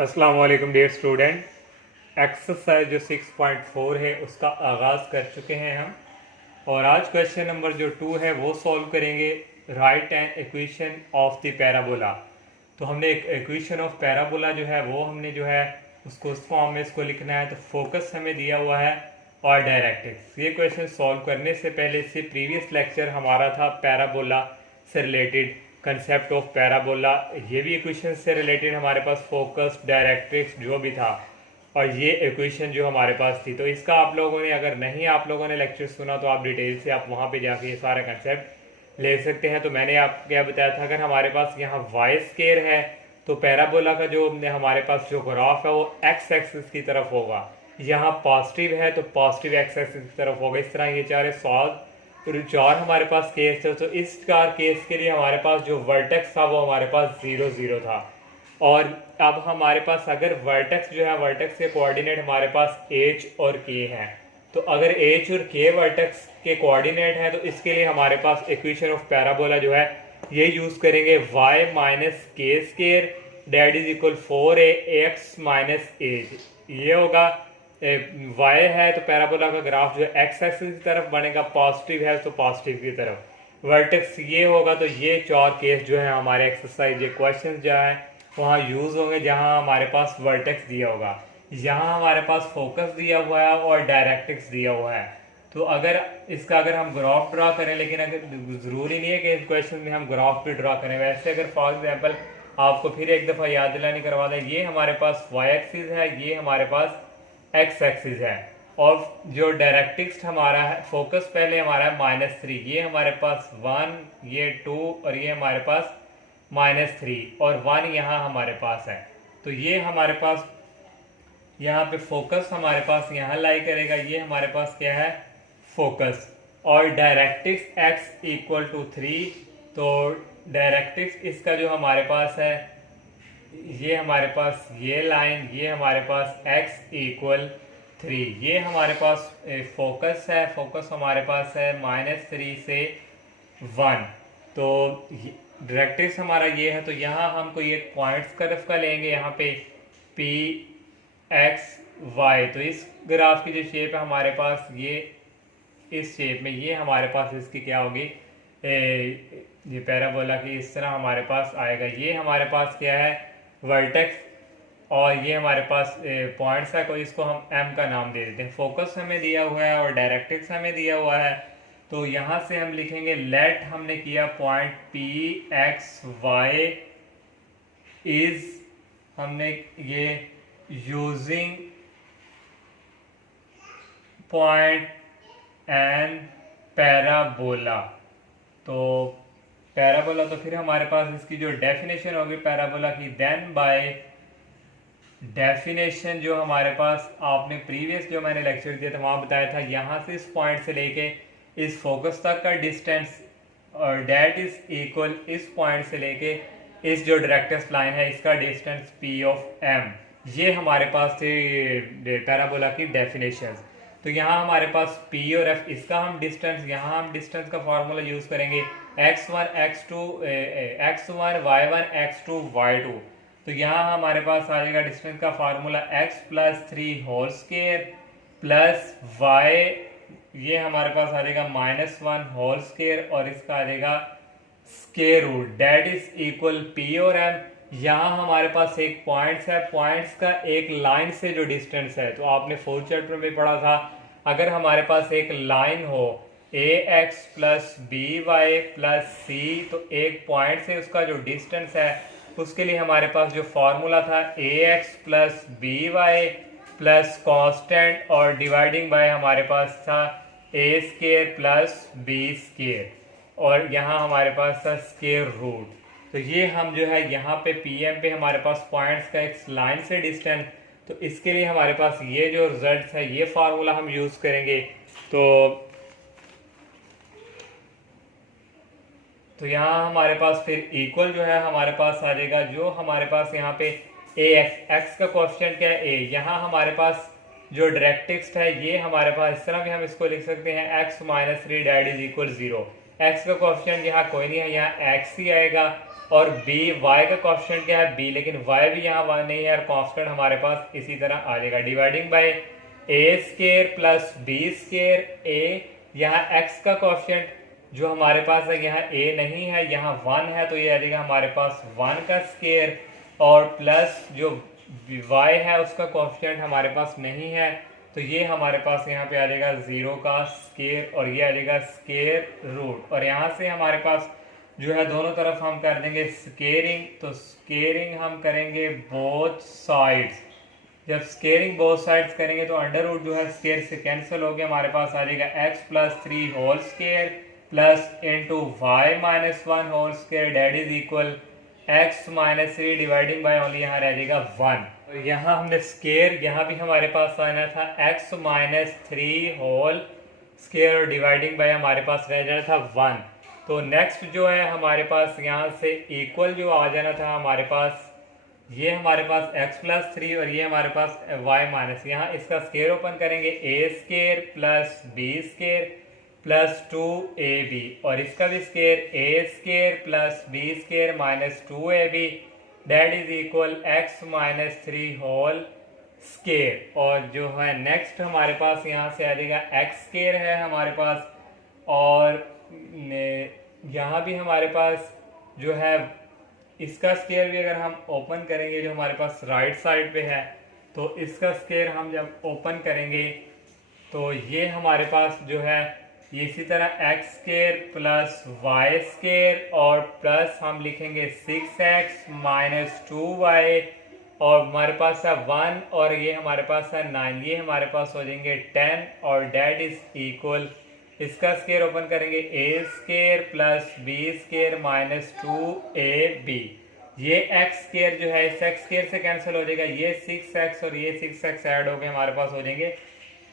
अस्सलाम वालेकुम dear student. Exercise जो 6.4 है उसका आगाज़ कर चुके हैं हम, और आज क्वेश्चन नंबर जो 2 है वो सॉल्व करेंगे। Right an equation of the parabola. तो हमने एक इक्वेशन ऑफ पैराबोला जो है वो हमने जो है उसको उस फॉर्म में इसको लिखना है। तो फोकस हमें दिया हुआ है और डायरेक्ट्रिक्स। ये क्वेश्चन सॉल्व करने से पहले इससे प्रीवियस लेक्चर हमारा था पैराबोला से रिलेटेड, कंसेप्ट ऑफ पैराबोला। ये भी इक्वेशन से रिलेटेड हमारे पास फोकस डायरेक्ट्रिक्स जो भी था, और ये इक्वेशन जो हमारे पास थी। तो इसका आप लोगों ने, अगर नहीं आप लोगों ने लेक्चर सुना तो आप डिटेल से आप वहाँ पे जाके ये सारा कंसेप्ट ले सकते हैं। तो मैंने आपको क्या बताया था, अगर हमारे पास यहाँ वाई स्केयर है तो पैराबोला का जो हमारे पास जो ग्राफ है वो एक्स एक्सिस की तरफ होगा। यहाँ पॉजिटिव है तो पॉजिटिव एक्स एक्सिस की तरफ होगा। इस तरह ये चार हमारे पास केस थे। तो इस चार केस के लिए हमारे पास जो वर्टेक्स था वो हमारे पास 0 0 था। और अब हमारे पास अगर वर्टेक्स जो है, वर्टेक्स के कोऑर्डिनेट हमारे पास एच और के हैं। तो अगर एच और के वर्टेक्स के कोऑर्डिनेट है तो इसके लिए हमारे पास इक्वेशन ऑफ पैराबोला जो है ये यूज करेंगे y माइनस के square that is equal 4ax minus h. ये होगा y है तो पैराबोला का ग्राफ जो है एक्स एक्सिस की तरफ बनेगा, पॉजिटिव है तो पॉजिटिव की तरफ। वर्टेक्स ये होगा। तो ये चार केस जो है हमारे एक्सरसाइज, ये क्वेश्चन जो है वहाँ यूज होंगे जहाँ हमारे पास वर्टेक्स दिया होगा, यहाँ हमारे पास फोकस दिया हुआ है और डायरेक्ट्रिक्स दिया हुआ है। तो अगर हम ग्राफ ड्रा करें, लेकिन अगर ज़रूरी नहीं है कि इस क्वेश्चन में हम ग्राफ भी ड्रा करें। वैसे अगर फॉर एग्जांपल आपको फिर एक दफ़ा याद दिलानी करवा दें, ये हमारे पास वाई एक्सिस है, ये हमारे पास एक्स एक्सिस है, और जो डायरेक्ट्रिक्स हमारा है, फोकस पहले हमारा है -3, ये हमारे पास 1, ये 2 और ये हमारे पास -3 और 1 यहाँ हमारे पास है। तो ये हमारे पास यहाँ पे फोकस हमारे पास यहाँ लाई करेगा। ये हमारे पास क्या है, फोकस। और डायरेक्ट्रिक्स x इक्वल टू 3। तो डायरेक्ट्रिक्स इसका जो हमारे पास है, ये हमारे पास ये लाइन, ये हमारे पास x इक्वल 3। ये हमारे पास फोकस है, फोकस हमारे पास है -3 से 1। तो डायरेक्ट्रिक्स हमारा ये है। तो यहाँ हम कोई एक पॉइंट्स कर्व का लेंगे, यहाँ पे p x y। तो इस ग्राफ की जो शेप है हमारे पास, ये इस शेप में, ये हमारे पास इसकी क्या होगी, ये पैराबोला की इस तरह हमारे पास आएगा। ये हमारे पास क्या है, वर्टेक्स, और ये हमारे पास पॉइंट्स है, कोई इसको हम m का नाम दे देते हैं। फोकस हमें दिया हुआ है और डायरेक्ट्रिक्स हमें दिया हुआ है। तो यहाँ से हम लिखेंगे लेट, हमने किया point p x y is, हमने ये यूजिंग पॉइंट एंड पैराबोला। तो पैराबोला, तो फिर हमारे पास इसकी जो डेफिनेशन होगी पैराबोला की, देन बाय डेफिनेशन जो हमारे पास आपने प्रीवियस जो मैंने लेक्चर दिया था वहाँ बताया था, यहाँ से इस पॉइंट से लेके इस फोकस तक का डिस्टेंस, और डेट इज इक्वल इस पॉइंट से लेके इस जो डायरेक्ट्रिक्स लाइन है इसका डिस्टेंस p ऑफ m। ये हमारे पास थे पैराबोला की डेफिनेशन। तो यहाँ हमारे पास p और f, इसका हम डिस्टेंस, यहाँ हम डिस्टेंस का फार्मूला यूज करेंगे x1 x2 x1 y1 x2 y2। तो यहाँ हमारे पास आ जाएगा डिस्टेंस का formula x plus 3 whole square plus y, ये हमारे पास आ जाएगा -1 होल स्केयर, और इसका आ जाएगा square root, that is equal p और m। यहाँ हमारे पास एक पॉइंट्स है, पॉइंट्स का एक लाइन से जो डिस्टेंस है, तो आपने फोर्थ चैप्टर में पढ़ा था, अगर हमारे पास एक लाइन हो ax plus by plus c, तो एक पॉइंट से उसका जो डिस्टेंस है उसके लिए हमारे पास जो फॉर्मूला था ax plus by plus constant और डिवाइडिंग बाय हमारे पास था a square plus b square, और यहाँ हमारे पास था स्केयर रूट। तो ये हम जो है यहाँ पे pm पे हमारे पास पॉइंट्स का एक लाइन से डिस्टेंस, तो इसके लिए हमारे पास ये जो रिजल्ट है ये फार्मूला हम यूज करेंगे। तो यहाँ हमारे पास फिर इक्वल जो है हमारे पास आ जाएगा, जो हमारे पास यहाँ पे x का कोएफिशिएंट क्या है a। यहाँ हमारे पास जो डायरेक्ट्रिक्स है ये हमारे पास इस तरह भी हम इसको लिख सकते हैं x - 3 that is equal 0। X का कोएफिशिएंट यहाँ कोई नहीं है, यहाँ एक्स ही आएगा। और बी वाई का कोएफिशिएंट क्या है बी, लेकिन वाई भी यहाँ नहीं है और कांस्टेंट हमारे पास इसी तरह आ जाएगा। Dividing by a square plus b square a, यहाँ एक्स का कोएफिशिएंट जो हमारे पास है यहाँ ए नहीं है, यहाँ 1 है, तो ये आ जाएगा हमारे पास 1 का स्केयर। और प्लस जो वाई है उसका कोएफिशिएंट हमारे पास नहीं है, तो ये हमारे पास यहाँ पे आ जाएगा 0 का स्केयर और ये आ जाएगा स्केयर रूट। और यहाँ से हमारे पास जो है दोनों तरफ हम कर देंगे स्केयरिंग, तो स्केयरिंग हम करेंगे बोथ साइड्स। जब स्केयरिंग बोथ साइड्स करेंगे तो अंडर रूट जो है स्केयर से कैंसिल हो गया, हमारे पास आ जाएगा x plus 3 whole square plus into y minus 1 whole square that is equal x minus 3 dividing by only यहाँ रह जाएगा 1। तो यहाँ हमने स्केयर यहाँ भी हमारे पास आना था एक्स माइनस 3 होल स्केयर और डिवाइडिंग बाय हमारे पास रह जाना था 1। तो नेक्स्ट जो है हमारे पास यहाँ से इक्वल जो आ जाना था हमारे पास, ये हमारे पास x प्लस 3 और ये हमारे पास y माइनस, यहाँ इसका स्केयर ओपन करेंगे a square plus b square plus 2ab और इसका भी square a square plus b square minus 2ab that is equal x minus 3 whole square. और जो है नेक्स्ट हमारे पास यहाँ से आ जाएगा x स्केयर है हमारे पास, और यहाँ भी हमारे पास जो है इसका स्केयर भी अगर हम ओपन करेंगे जो हमारे पास राइट साइड पे है, तो इसका स्केयर हम जब ओपन करेंगे तो ये हमारे पास जो है ये इसी तरह x square plus y square और प्लस हम लिखेंगे 6x माइनस 2y और हमारे पास है 1 और ये हमारे पास है 9, ये हमारे पास हो जाएंगे 10 और डेट इज इक्वल, इसका स्केयर ओपन करेंगे a square plus b square minus 2ab। ये एक्स स्केयर जो है इस एक्स स्केयर से कैंसिल हो जाएगा, ये 6x और ये 6x ऐड हो गए हमारे पास हो जाएंगे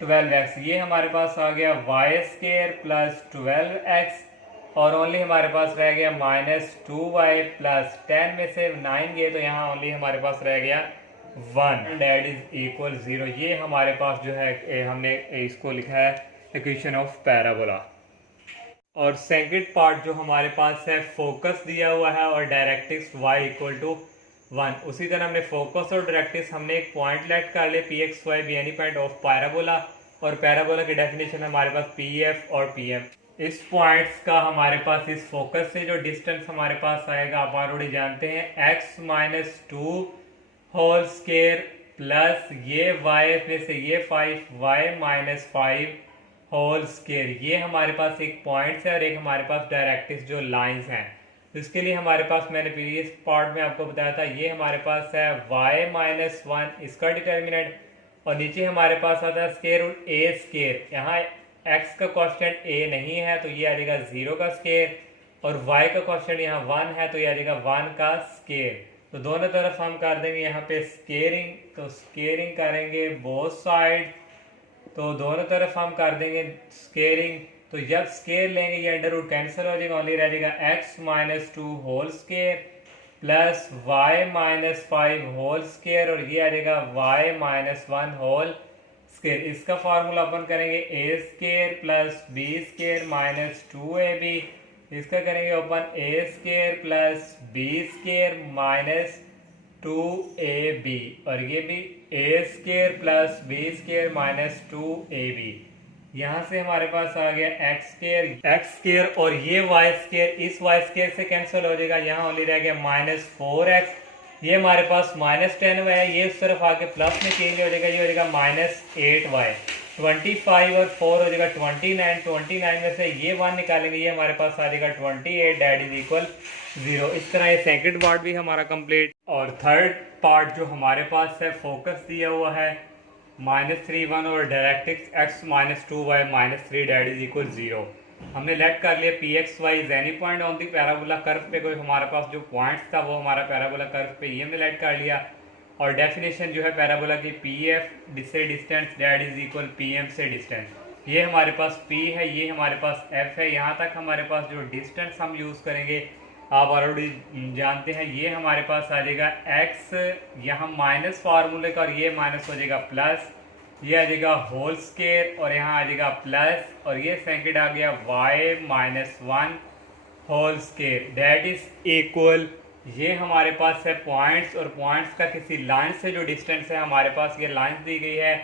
12x। ये हमारे पास आ गया वाई स्केयर प्लस 12x और ओनली हमारे पास रह गया माइनस 2y प्लस 10 में से 9 गए तो यहाँ ओनली हमारे पास रह गया 1 डेट इज इक्वल 0। ये हमारे पास जो है हमने इसको लिखा है इक्वेशन ऑफ पैराबोला। और सेकंड पार्ट जो हमारे पास है फोकस दिया हुआ है और डायरेक्ट्रिक्स y इक्वल टू 1। उसी तरह हमने फोकस और डायरेक्ट्रिक्स हमने एक पॉइंट लेट कर ले p x y be any point of parabola, और पैराबोला की डेफिनेशन हमारे पास पी एफ और पी एम। इस पॉइंट्स का हमारे पास इस फोकस से जो डिस्टेंस हमारे पास आएगा आप ऑलरेडी जानते हैं x minus 2 whole square plus ये y में से ये 5y माइनस 5 होल स्केयर। ये हमारे पास एक पॉइंट्स है और एक हमारे पास डायरेक्ट्रिक्स जो लाइंस हैं। तो इसके लिए हमारे पास मैंने प्रीवियस पार्ट में आपको बताया था ये हमारे पास है y माइनस 1 इसका डिटर्मिनेंट और नीचे हमारे पास आता है स्केयर रूट a स्केयर। यहाँ x का कोएफिशिएंट a नहीं है तो ये आ जाएगा 0 का स्केयर और y का कोएफिशिएंट यहाँ 1 है तो ये आ जाएगा 1 का स्केयर। तो दोनों तरफ हम कर देंगे यहाँ पे स्केयरिंग, तो स्केयरिंग करेंगे बोथ साइड, तो दोनों तरफ हम कर देंगे स्केयरिंग। तो जब स्केयर लेंगे ये अंडर रूट कैंसिल हो जाएगा, ओनली रह जाएगा x minus 2 whole square plus y minus 5 whole square और ये आ जाएगा y माइनस 1 होल स्केयर। इसका फार्मूला अपन करेंगे a square plus b square minus 2ab, इसका करेंगे open a square plus b square minus 2ab और ये भी a square plus b square minus 2ab। यहाँ से हमारे पास आ गया x स्केयर और ये y स्केयर इस y स्केयर से कैंसिल हो जाएगा, यहाँ ओनली रह गया माइनस 4x। ये हमारे पास माइनस 10y है, ये उस तरफ आके प्लस में चेंज हो जाएगा, ये हो जाएगा माइनस 8y। 25 और 4 हो जाएगा 29 में से ये 1 निकालेंगे, ये हमारे पास आ जाएगा 28 डेट इज इक्वल 0। इस तरह ये सेकंड पार्ट भी हमारा कंप्लीट। और थर्ड पार्ट जो हमारे पास है फोकस दिया हुआ है -3 1 और directrix x minus 2y minus 3 that is equal 0। हमने लेट कर लिया p x y is any point on the parabola curve पे, कोई हमारे पास जो पॉइंट्स था वो हमारा पैराबोला कर्व पे ये हमने लेट कर लिया। और डेफिनेशन जो है पैराबोला की पी एफ से distance that is equal p m से डिस्टेंस, ये हमारे पास p है, ये हमारे पास f है। यहाँ तक हमारे पास जो डिस्टेंस हम यूज़ करेंगे आप ऑलरेडी जानते हैं, ये हमारे पास आ जाएगा x यहाँ माइनस फार्मूले का और ये माइनस हो जाएगा प्लस ये आ जाएगा होल स्केयर और यहाँ आ जाएगा प्लस और ये सेकंड आ गया y minus 1 whole square that is equal. ये हमारे पास है पॉइंट्स और पॉइंट्स का किसी लाइन से जो डिस्टेंस है हमारे पास ये लाइन दी गई है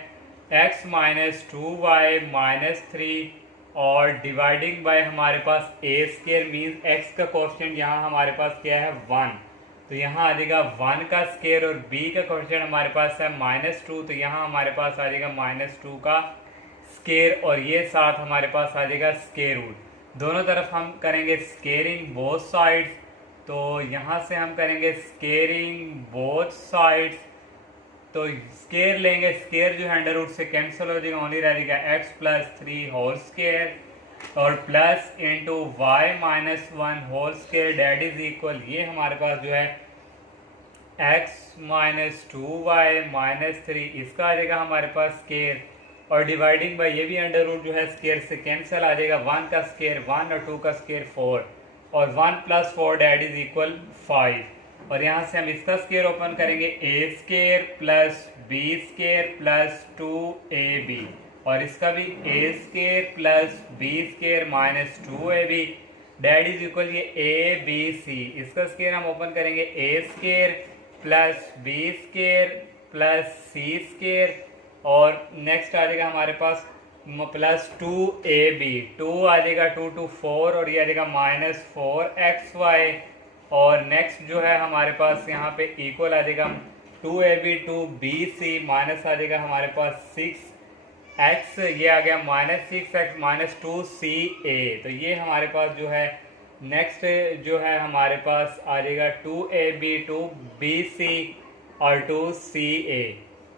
x माइनस 2y माइनस 3 और डिवाइडिंग बाय हमारे पास a स्केयर मीन्स x का कोएफिशिएंट यहाँ हमारे पास क्या है 1, तो यहाँ आ जाएगा 1 का स्केयर और b का कोएफिशिएंट हमारे पास है -2, तो यहाँ हमारे पास आ जाएगा -2 का स्केयर और ये साथ हमारे पास आ जाएगा स्केयर रूट। दोनों तरफ हम करेंगे स्केयरिंग बोथ साइड्स, तो यहाँ से हम करेंगे स्केयरिंग बोथ साइड्स, तो स्केयर लेंगे, स्केयर जो है अंडर रूट से कैंसिल हो जाएगा, ओनली रह जाएगा x प्लस 3 होल स्केयर और plus into y minus 1 whole square that is equal. ये हमारे पास जो है x माइनस 2y माइनस 3 इसका आ जाएगा हमारे पास स्केयर और डिवाइडिंग बाय ये भी अंडर रूट जो है स्केयर से कैंसिल आ जाएगा, 1 का स्केयर 1 और 2 का स्केयर 4 और 1 प्लस 4 डेट इज इक्वल 5 और यहाँ से हम इसका स्केयर ओपन करेंगे a square plus b square plus 2ab और इसका भी a square plus b square minus 2ab that is equal ये a b c। इसका स्केयर हम ओपन करेंगे a square plus b square plus c square और next आ जाएगा हमारे पास प्लस 2ab, 2 आ जाएगा 2 to 4 और ये आ जाएगा माइनस 4xy और नेक्स्ट जो है हमारे पास यहाँ पे इक्वल आ जाएगा 2ab 2bc माइनस आ जाएगा हमारे पास 6x, ये आ गया माइनस 6x माइनस 2ca, तो ये हमारे पास जो है नेक्स्ट जो है हमारे पास आ जाएगा 2ab 2bc और 2ca,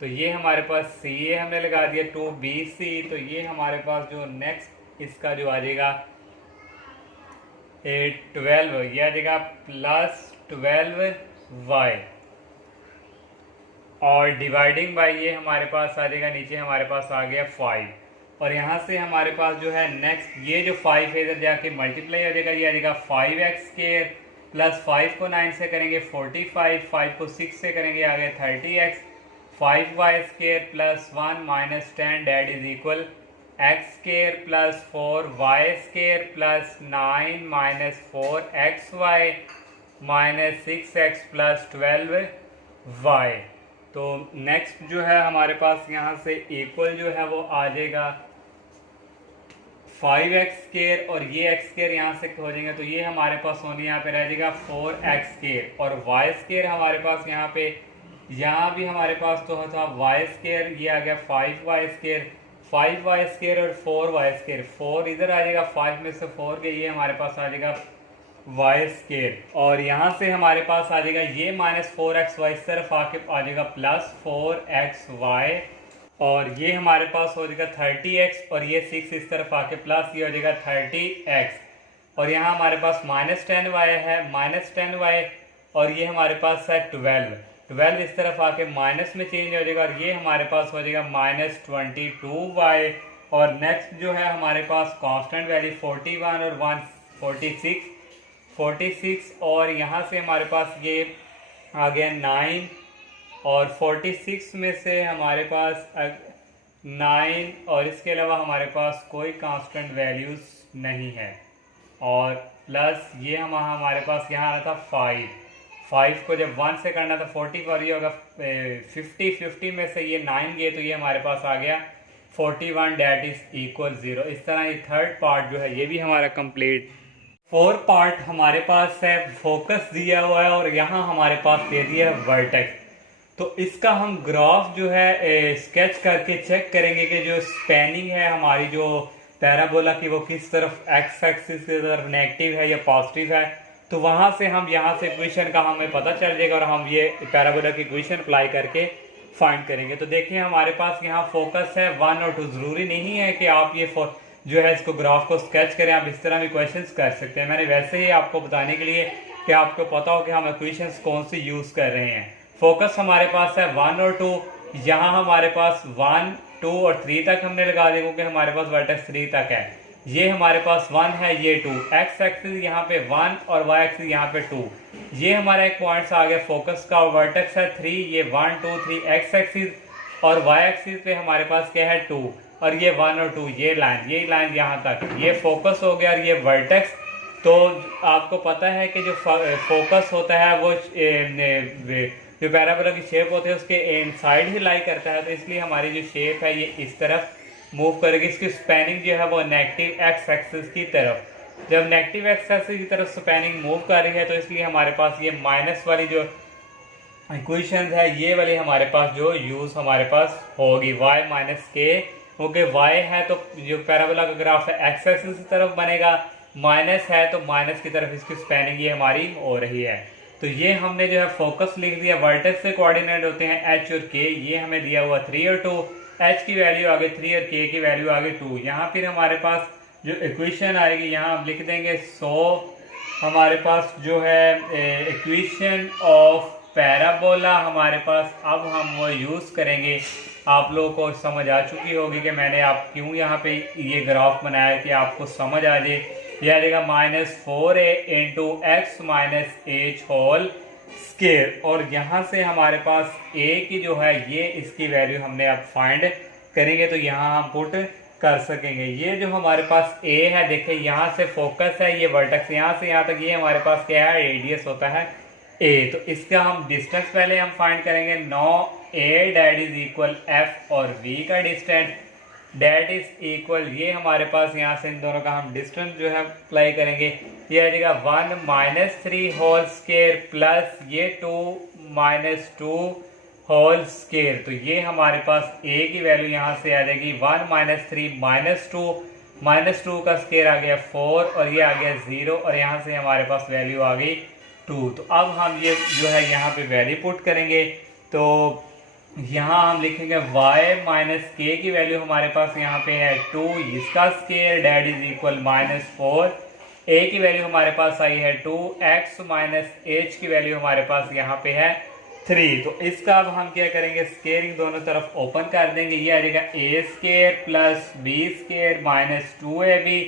तो ये हमारे पास ca हमने लगा दिया 2bc, तो ये हमारे पास जो नेक्स्ट इसका जो आ जाएगा 12, ये आ जाएगा प्लस 12y और डिवाइडिंग बाय ये हमारे पास आ जाएगा नीचे हमारे पास आ गया 5 और यहाँ से हमारे पास जो है नेक्स्ट ये जो 5 है इधर जाके मल्टीप्लाई हो जाएगा, ये आ जाएगा 5x स्केयर प्लस 5 को 9 से करेंगे 45, 5 को 6 से करेंगे आ गया 30x, 5y square plus 1 minus 10 that is equal x square plus 4y square plus 9 minus 4xy minus 6x plus 12y। तो नेक्स्ट जो है हमारे पास यहाँ से इक्वल जो है वो आ जाएगा 5x स्केयर और ये x स्केयर यहाँ से हो जाएंगे, तो ये हमारे पास होने यहाँ पे रह जाएगा 4x स्केयर और y स्केयर हमारे पास यहाँ पे यहाँ भी हमारे पास तो था y स्केयर, ये आ गया 5y स्केयर, 5y स्केयर और 4y स्केयर, 4 इधर आ जाएगा 5 में से 4 के ये हमारे पास आ जाएगा y स्केयर और यहाँ से हमारे पास आ जाएगा ये माइनस 4xy इस तरफ आके आ जाएगा प्लस 4xy और ये हमारे पास हो जाएगा 30x और ये 6 इस तरफ आके प्लस ये हो जाएगा 30x और यहाँ हमारे पास माइनस 10y है, माइनस 10y और ये हमारे पास है 12 इस तरफ आके माइनस में चेंज हो जाएगा और ये हमारे पास हो जाएगा माइनस 22y और नेक्स्ट जो है हमारे पास कांस्टेंट वैल्यू 41 और 46 और यहाँ से हमारे पास ये आ गया 9 और 46 में से हमारे पास 9 और इसके अलावा हमारे पास कोई कांस्टेंट वैल्यूज नहीं है और प्लस ये हमारे पास यहाँ आ रहा था 5 को जब 1 से करना था 40 पर ये होगा 50 में से ये 9 गए तो ये हमारे पास आ गया 41 डेट इज इक्वल 0। इस तरह ये थर्ड पार्ट जो है ये भी हमारा कंप्लीट। फोर्थ पार्ट हमारे पास है फोकस दिया हुआ है और यहाँ हमारे पास दे दिया है वर्टेक्स, तो इसका हम ग्राफ जो है स्केच करके चेक करेंगे कि जो स्पैनिंग है हमारी जो पैराबोला की वो किस तरफ एक्स एक्सिस की तरफ नेगेटिव है या पॉजिटिव है, तो वहां से हम यहाँ से इक्वेशन का हमें पता चल जाएगा और हम ये पैराबोला की इक्वेशन अप्लाई करके फाइंड करेंगे। तो देखिए हमारे पास यहाँ फोकस है 1 और 2, जरूरी नहीं है कि आप ये जो है इसको ग्राफ को स्केच करें, आप इस तरह भी क्वेश्चंस कर सकते हैं। मैंने वैसे ही आपको बताने के लिए कि आपको पता हो कि हम इक्वेशंस कौन सी यूज कर रहे हैं। फोकस हमारे पास है 1 और 2, यहाँ हमारे पास 1, 2 और 3 तक हमने लगा दिया क्योंकि हमारे पास वर्टेक्स 3 तक है। ये हमारे पास 1 है, ये 2, एक्स एक्सिस यहाँ पे 1 और वाई एक्सिस यहाँ पे 2। ये हमारा एक पॉइंट्स आ गया फोकस का, वर्टेक्स है 3, ये 1 2 3 एक्स एक्सिस और वाई एक्सिस पे हमारे पास क्या है 2, और ये 1 और 2, ये लाइन यहाँ तक, ये फोकस हो गया और ये वर्टेक्स। तो आपको पता है कि जो फोकस होता है वो जो पैराबोला की शेप होती है उसके इनसाइड ही लाई करता है, तो इसलिए हमारी जो शेप है ये इस तरफ मूव करेगी। इसकी स्पैनिंग जो है वो नेगेटिव एक्स एक्सिस की तरफ। जब नेगेटिव एक्स एक्सिस की तरफ स्पैनिंग मूव कर रही है तो इसलिए हमारे पास ये माइनस वाली जो इक्वेशन है ये वाली हमारे पास जो यूज हमारे पास होगी y माइनस के, क्योंकि y है तो जो पैराबोला का ग्राफ है एक्स एक्सिस की तरफ बनेगा, माइनस है तो माइनस की तरफ इसकी स्पैनिंग ये हमारी हो रही है। तो ये हमने जो है फोकस लिख दिया, वर्टेक्स से कोऑर्डिनेट होते हैं h और k, ये हमें दिया हुआ 3 और 2, h की वैल्यू आगे 3 और k की वैल्यू आगे 2। यहाँ फिर हमारे पास जो इक्वेशन आएगी यहाँ हम लिख देंगे, सो हमारे पास जो है इक्वेशन ऑफ पैराबोला हमारे पास अब हम वो यूज़ करेंगे। आप लोगों को समझ आ चुकी होगी कि मैंने आप क्यों यहाँ पे ये ग्राफ बनाया कि आपको समझ आ जाए। ये आ जाएगा -4a into x minus h whole square, और यहाँ से हमारे पास a की जो है ये इसकी वैल्यू हमने अब फाइंड करेंगे तो यहाँ हम पुट कर सकेंगे। ये जो हमारे पास a है, देखिए यहाँ से फोकस है, ये वर्टेक्स यहाँ से यहाँ तक, ये हमारे पास क्या है रेडियस होता है a। तो इसका हम डिस्टेंस पहले हम फाइंड करेंगे। No a that is equal f और v का डिस्टेंस डैट इज इक्वल, ये हमारे पास यहाँ से इन दोनों का हम डिस्टेंस जो है अप्लाई करेंगे। ये आ जाएगा 1 माइनस 3 होल स्केयर प्लस ये 2 माइनस 2 होल स्केयर। तो ये हमारे पास a की वैल्यू यहाँ से आ जाएगी 1 माइनस 3 माइनस 2 का स्केयर आ गया 4 और ये आ गया 0, और यहाँ से हमारे पास वैल्यू आ गई 2। तो अब हम ये जो है यहाँ पे वैल्यू पुट करेंगे, तो यहाँ हम लिखेंगे y माइनस के की वैल्यू हमारे पास यहाँ पे है 2, इसका square that is equal -4, a की वैल्यू हमारे पास आई है 2, x माइनस h की वैल्यू हमारे पास यहाँ पे है 3। तो इसका अब हम क्या करेंगे, स्केयरिंग दोनों तरफ ओपन कर देंगे। ये आ जाएगा a square plus b square minus 2ab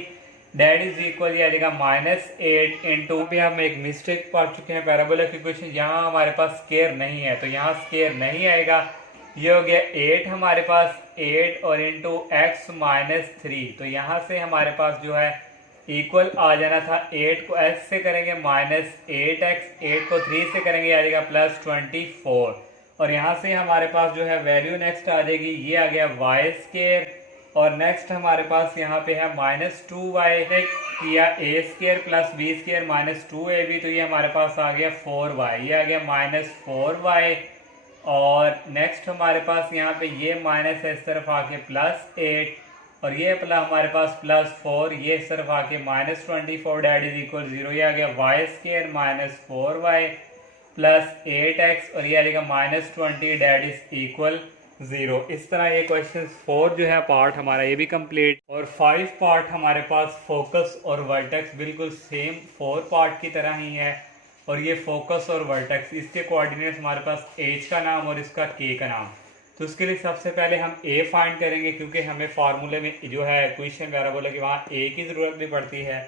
that is equal, ये आ जाएगा -8 इंटू, भी हम एक मिस्टेक पढ़ चुके हैं पैराबोला की इक्वेशन, यहाँ हमारे पास स्केयर नहीं है तो यहाँ स्केयर नहीं आएगा। ये हो गया 8 हमारे पास 8 और इंटू एक्स माइनस 3, तो यहाँ से हमारे पास जो है इक्वल आ जाना था। 8 को x से करेंगे -8x, 8 को 3 से करेंगे आ जाएगा +24, और यहाँ से हमारे पास जो है वैल्यू नेक्स्ट आ जाएगी, ये आ गया y स्केयर, और नेक्स्ट हमारे पास यहाँ पे है -2y है, किया a square plus b square -2ab, तो ये हमारे पास आ गया 4y, ये आ गया -4y, और नेक्स्ट हमारे पास यहाँ पे ये माइनस है इस तरफ आके +8, और ये हमारे पास +4, ये इस तरफ आके -24 डैट इज इक्वल 0, ये आ गया y square -4y plus 8x, और ये आ जाएगा -20 डैट इज इक्वल 0। इस तरह ये क्वेश्चन 4 जो है पार्ट हमारा ये भी कंप्लीट, और 5 पार्ट हमारे पास फोकस और वर्टेक्स बिल्कुल सेम 4 पार्ट की तरह ही है। और ये फोकस और वर्टेक्स, इसके कोऑर्डिनेट्स हमारे पास h का नाम और इसका k का नाम। तो उसके लिए सबसे पहले हम a फाइंड करेंगे, क्योंकि हमें फार्मूले में जो है इक्वेशन पैराबोला की वहाँ a की ज़रूरत भी पड़ती है।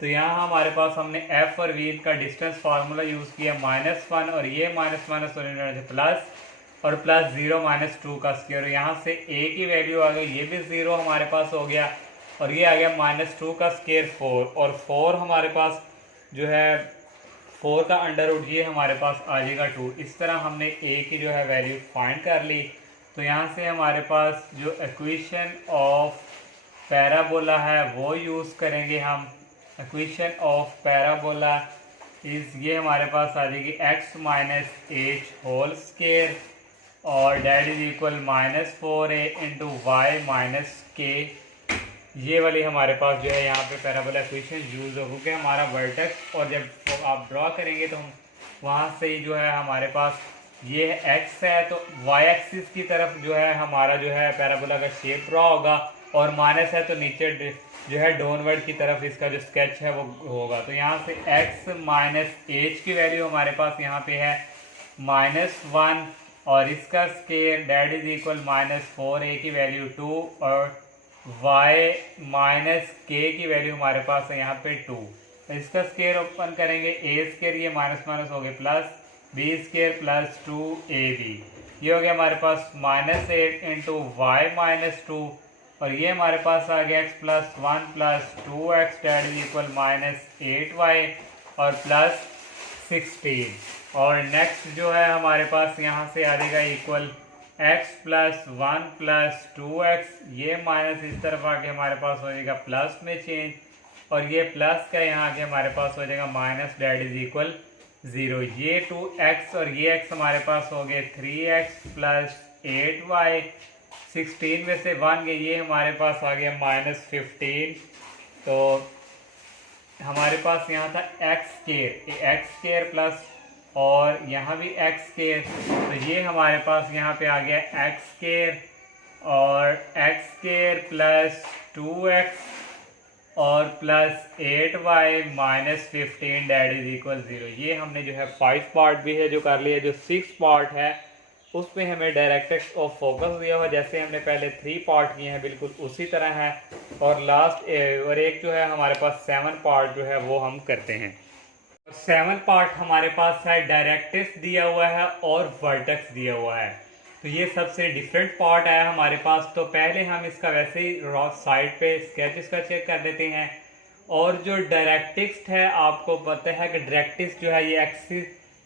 तो यहाँ हमारे पास हमने f और v का डिस्टेंस फार्मूला यूज़ किया -1, और ये माइनस और प्लस, और +0 -2 का स्क्वायर, यहाँ से a की वैल्यू आ गई, ये भी 0 हमारे पास हो गया, और ये आ गया -2 का स्क्वायर 4, और 4 हमारे पास जो है 4 का अंडर रूट ये हमारे पास आ जाएगा 2। इस तरह हमने a की जो है वैल्यू फाइंड कर ली। तो यहाँ से हमारे पास जो इक्वेशन ऑफ पैराबोला है वो यूज़ करेंगे हम। इक्वेशन ऑफ पैराबोला इस ये हमारे पास आ जाएगी x minus h whole square, और that is equal -4a into y minus के। ये वाली हमारे पास जो है यहाँ पे पैराबोला इक्वेशन यूज़ हो, क्योंकि हमारा वर्टेक्स, और जब आप ड्रॉ करेंगे तो हम वहाँ से ही जो है हमारे पास ये x है, तो y एक्सिस की तरफ जो है हमारा जो है पैराबोला का शेप ड्रॉ होगा, और माइनस है तो नीचे जो है डाउनवर्ड की तरफ इसका जो स्केच है वो होगा। तो यहाँ से x माइनस एच की वैल्यू हमारे पास यहाँ पे है -1, और इसका square that is equal -4a की वैल्यू 2, और y माइनस के की वैल्यू हमारे पास है यहाँ पे 2। तो इसका स्केयर ओपन करेंगे, a स्केयर ये माइनस हो गए plus, b square plus 2ab। ये हो गया हमारे पास -8 इंटू वाई -2 और ये हमारे पास आ गया x plus 1 plus 2x that is equal -8y और प्लस 16 और नेक्स्ट जो है हमारे पास यहाँ से आ जाएगा equal x plus 1 plus 2x, ये माइनस इस तरफ आके हमारे पास हो जाएगा प्लस में चेंज और ये प्लस का यहाँ आके हमारे पास हो जाएगा माइनस डेट इज इक्वल 0। ये 2x और ये x हमारे पास हो गए 3x प्लस 8y, 16 में से 1 गए, ये हमारे पास आ गया -15। तो हमारे पास यहाँ था एक्स स्केयर प्लस और यहाँ भी एक्स स्केयर, तो ये हमारे पास यहाँ पे आ गया एक्स स्केयर और एक्स स्केयर प्लस 2x और plus 8y -15 date is equal 0। ये हमने जो है 5 पार्ट भी है जो कर लिया। जो 6 पार्ट है उसमें हमें डायरेक्ट्रिक्स ऑफ फोकस दिया हुआ, जैसे हमने पहले 3 पार्ट किए हैं बिल्कुल उसी तरह है। और लास्ट और एक जो है हमारे पास 7 पार्ट जो है वो हम करते हैं। 7 पार्ट हमारे पास है डायरेक्ट्रिक्स दिया हुआ है और वर्टेक्स दिया हुआ है। तो ये सबसे डिफरेंट पार्ट है हमारे पास। तो पहले हम इसका वैसे ही साइड पे स्केच इसका चेक कर लेते हैं। और जो डायरेक्ट्रिक्स है आपको पता है कि डायरेक्ट्रिक्स जो है ये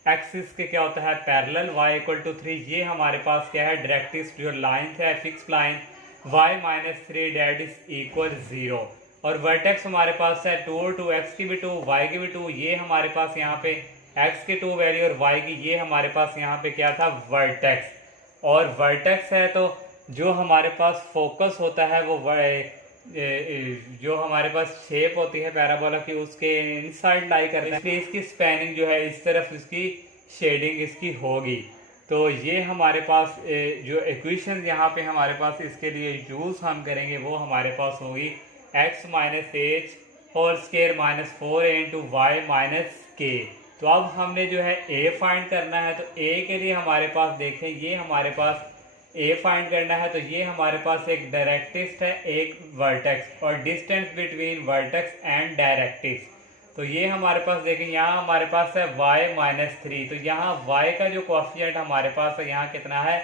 एक्सिस के क्या होता है पैरेलल y = 3। ये हमारे पास क्या है डायरेक्ट्रिक्स जो लाइन है fix line y -3 that is equal 0 और वर्टेक्स हमारे पास है 2 और 2 x की भी 2 y की भी 2। ये हमारे पास यहाँ पे x की 2 वैल्यू और y की, ये हमारे पास यहाँ पे क्या था वर्टेक्स। और वर्टेक्स है तो जो हमारे पास फोकस होता है वो जो हमारे पास शेप होती है पैराबोला की उसके इनसाइड लाई करना है, इसलिए इसकी स्पैनिंग जो है इस तरफ इसकी शेडिंग इसकी होगी। तो ये हमारे पास जो इक्वेशन यहाँ पे हमारे पास इसके लिए यूज हम करेंगे वो हमारे पास होगी x - h whole square -4a into y -k। तो अब हमने जो है a फाइंड करना है। तो a के लिए हमारे पास देखें ये हमारे पास a फाइंड करना है। तो ये हमारे पास एक डायरेक्ट्रिक्स है एक वर्टेक्स और distance between vertex and directrix. तो ये हमारे पास देखें यहाँ हमारे पास है y -3। तो यहाँ y का जो कोएफिशिएंट हमारे पास है यहाँ कितना है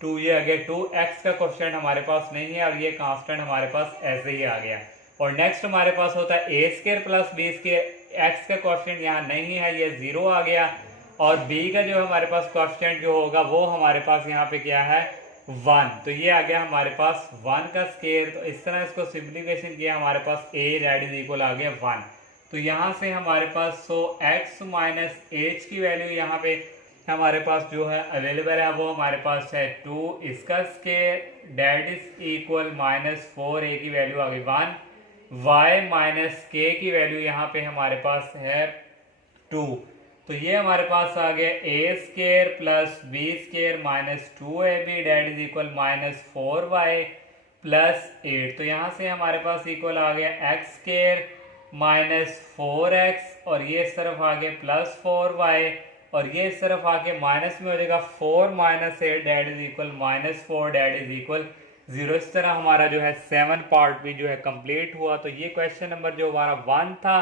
2। ये आ गया 2x का कोएफिशिएंट हमारे पास नहीं है और ये कांस्टेंट हमारे पास ऐसे ही आ गया। और नेक्स्ट हमारे पास होता है a² + b²। x का कोएफिशिएंट यहाँ नहीं है ये 0 आ गया और b का जो हमारे पास कोएफिशिएंट जो होगा वो हमारे पास यहाँ पे क्या है 1। तो ये आ गया हमारे पास 1 का स्क्वायर। तो इस तरह इसको सिंप्लीफिकेशन किया हमारे पास a डेट इज इक्वल आ गया 1। तो यहाँ से हमारे पास x - h की वैल्यू यहाँ पे हमारे पास जो है अवेलेबल है वो हमारे पास है 2, इसका square that is equal -4a की वैल्यू आ गई 1, y -k की वैल्यू यहाँ पे हमारे पास है 2। तो ये हमारे पास आ गया a² + b² -2ab that is equal -4y + 8। तो यहाँ से हमारे पास इक्वल आ गया x² -4x और ये इस तरफ आ गया +4y और ये इस तरफ आके माइनस में हो जाएगा 4 - 8 that is equal -4 that is equal 0। इस तरह हमारा जो है 7 पार्ट भी जो है कंप्लीट हुआ। तो ये क्वेश्चन नंबर जो हमारा 1 था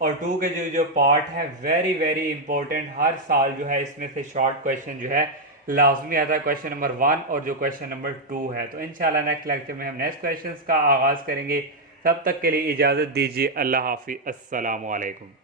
और 2 के जो पार्ट है वेरी इंपॉर्टेंट, हर साल जो है इसमें से शॉर्ट क्वेश्चन जो है लाजमी आता है क्वेश्चन नंबर 1 और जो क्वेश्चन नंबर 2 है। तो इंशाल्लाह नेक्स्ट लेक्चर में हम नेक्स्ट क्वेश्चन का आगाज़ करेंगे। तब तक के लिए इजाज़त दीजिए। अल्लाह हाफिज़। अस्सलामु अलैकुम।